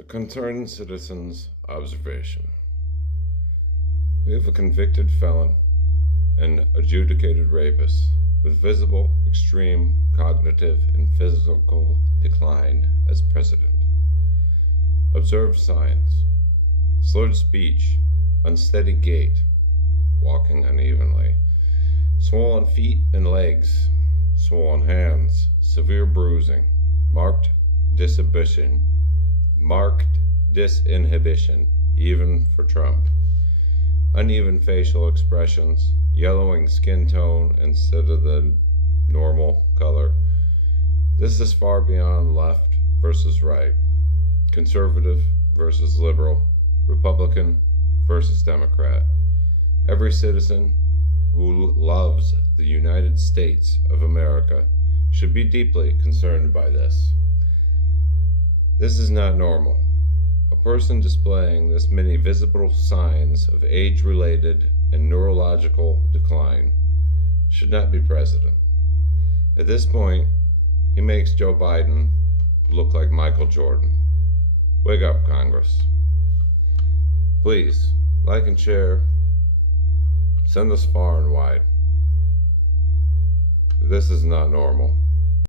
A concerned citizen's observation. We have a convicted felon and adjudicated rapist with visible, extreme cognitive and physical decline as president. Observed signs: slurred speech, unsteady gait, walking unevenly, swollen feet and legs, swollen hands, severe bruising, marked disinhibition, even for Trump, uneven facial expressions, yellowing skin tone instead of the normal color. This is far beyond left versus right, conservative versus liberal, Republican versus Democrat. Every citizen who loves the United States of America should be deeply concerned by this. This is not normal. A person displaying this many visible signs of age-related and neurological decline should not be president. At this point, he makes Joe Biden look like Michael Jordan. Wake up, Congress. Please, like and share. Send us far and wide. This is not normal.